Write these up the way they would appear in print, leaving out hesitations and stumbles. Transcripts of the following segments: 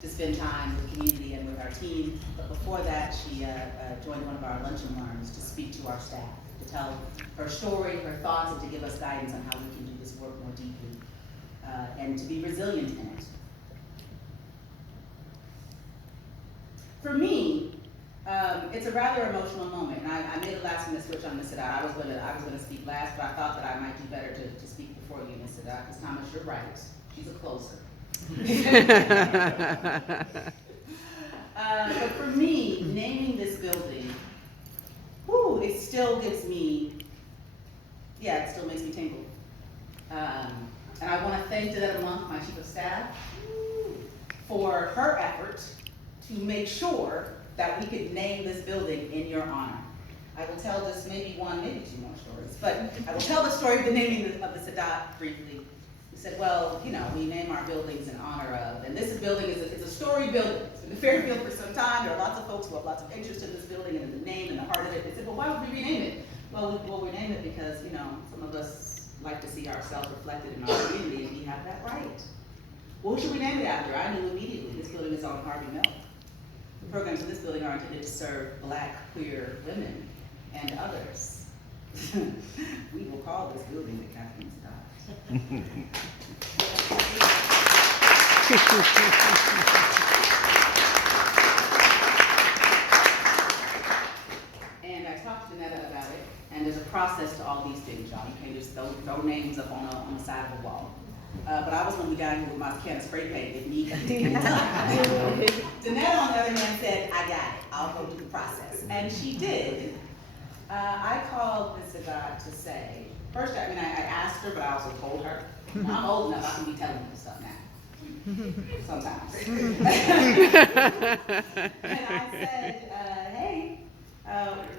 to spend time with the community and with our team. But before that, she joined one of our lunch and learns to speak to our staff, to tell her story, her thoughts, and to give us guidance on how we can do this work more deeply and to be resilient in it. For me, it's a rather emotional moment, and I made a last-minute switch on Ms. Ssadat. I was gonna speak last, but I thought that I might be better to speak before you, Ms. Ssadat, because Thomas, you're right. She's a closer. But for me, naming this building, it still gives me, it still makes me tingle. And I want to thank Ssadat, my chief of staff, for her effort to make sure that we could name this building in your honor. I will tell just maybe one, maybe two more stories, but I will tell the story of the naming of the Ssadat briefly. We said, well, we name our buildings in honor of, and this building is a storied building. It's been in Fairfield for some time. There are lots of folks who have lots of interest in this building and in the name and the heart of it. They said, well, why would we rename it? Well, we name it because, some of us like to see ourselves reflected in our community, and we have that right. Well, who should we name it after? I knew immediately. This building is on Harvey Milk. The programs in this building are intended to serve Black, queer women and others. We will call this building the Kathleen Ssadat. And I talked to Netta about it, and there's a process to all these things, y'all. You can't just throw names up on the side of the wall. But I was one of the guys with my can of spray paint if need be. Danetta, on the other hand, said, I got it. I'll go through the process. And she did. I called Ms. Ssadat to say, first, I asked her, but I also told her, I'm old enough, I can be telling you stuff now. Sometimes. And I said, hey,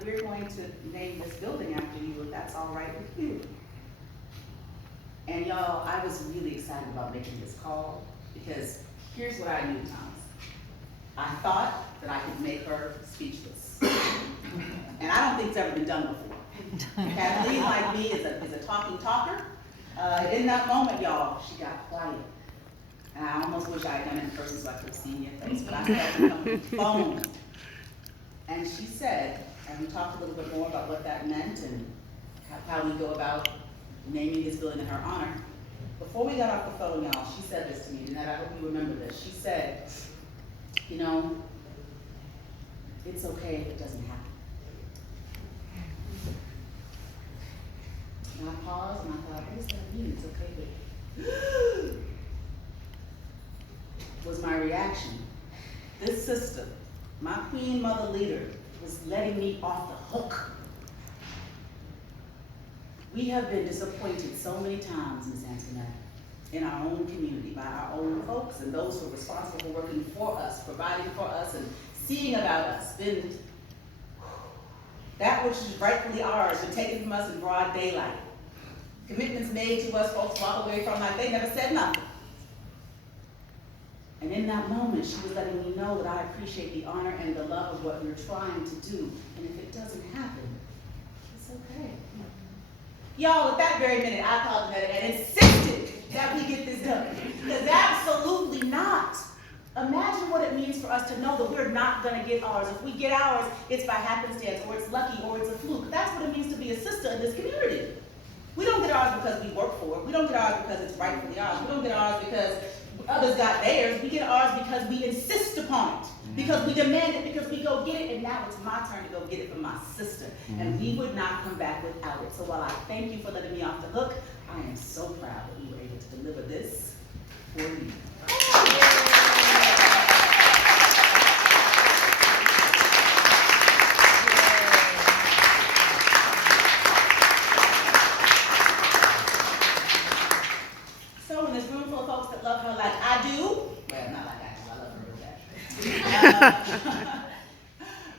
we're going to name this building after you, if that's all right with you. And y'all, I was really excited about making this call because here's what I knew, Thomas. I thought that I could make her speechless. And I don't think it's ever been done before. Kathleen, like me, is a talking talker. In that moment, y'all, she got quiet. And I almost wish I had done it in person so I could have seen your face, but I felt her come on the phone. And she said, and we talked a little bit more about what that meant and how we go about naming this building in her honor. Before we got off the phone, y'all, she said this to me, and I hope you remember this. She said, it's okay if it doesn't happen. And I paused and I thought, what does that mean? It's okay, but was my reaction. This sister, my queen mother leader, was letting me off the hook. We have been disappointed so many times, Ms. Antoinette, in our own community, by our own folks and those who are responsible for working for us, providing for us, and seeing about us. Been that which is rightfully ours, been taken from us in broad daylight. Commitments made to us, folks walk away from like they never said nothing. And in that moment, she was letting me know that I appreciate the honor and the love of what we're trying to do. And if it doesn't happen, it's okay. Y'all, at that very minute, I called Janetta and insisted that we get this done. Because absolutely not. Imagine what it means for us to know that we're not going to get ours. If we get ours, it's by happenstance, or it's lucky, or it's a fluke. That's what it means to be a sister in this community. We don't get ours because we work for it. We don't get ours because it's rightfully ours. We don't get ours because others got theirs. We get ours because we insist upon it, because we demand it, because we go get it, and now it's my turn to go get it from my sister. And we would not come back without it. So while I thank you for letting me off the hook, I am so proud that we were able to deliver this for you. So in this room full of folks that love her like I do, well, not like I do, I love her real bad.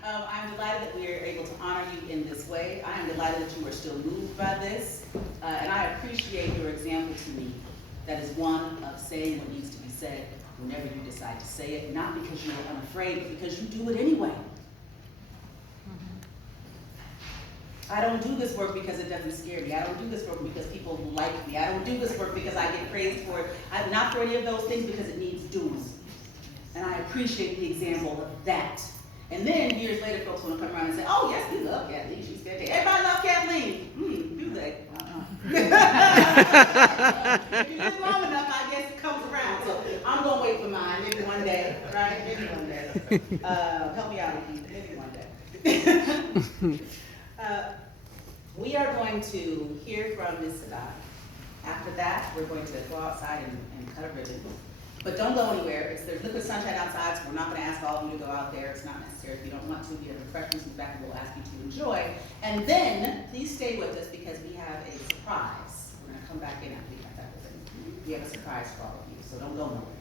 I'm delighted that we are able to honor you in this way. I am delighted that you are still moved by this. And I appreciate your example to me. That is one of saying what needs to be said whenever you decide to say it, not because you are unafraid, but because you do it anyway. I don't do this work because it doesn't scare me. I don't do this work because people like me. I don't do this work because I get praised for it. Not for any of those things, because it needs doing. And I appreciate the example of that. And then years later, folks want to come around and say, oh, yes, we love Kathleen. She's fantastic. Everybody love Kathleen. Do they? If you live long enough, I guess it comes around. So I'm going to wait for mine. Maybe one day, right? Maybe one day. Help me out, Nikki. Maybe one day. We are going to hear from Ms. Ssadat. After that, we're going to go outside and cut a ribbon. But don't go anywhere. There's liquid sunshine outside, so we're not going to ask all of you to go out there. It's not necessary if you don't want to. If you have refreshments in the back, we'll ask you to enjoy. And then, please stay with us because we have a surprise. We're going to come back in after we cut that ribbon. We have a surprise for all of you, so don't go nowhere.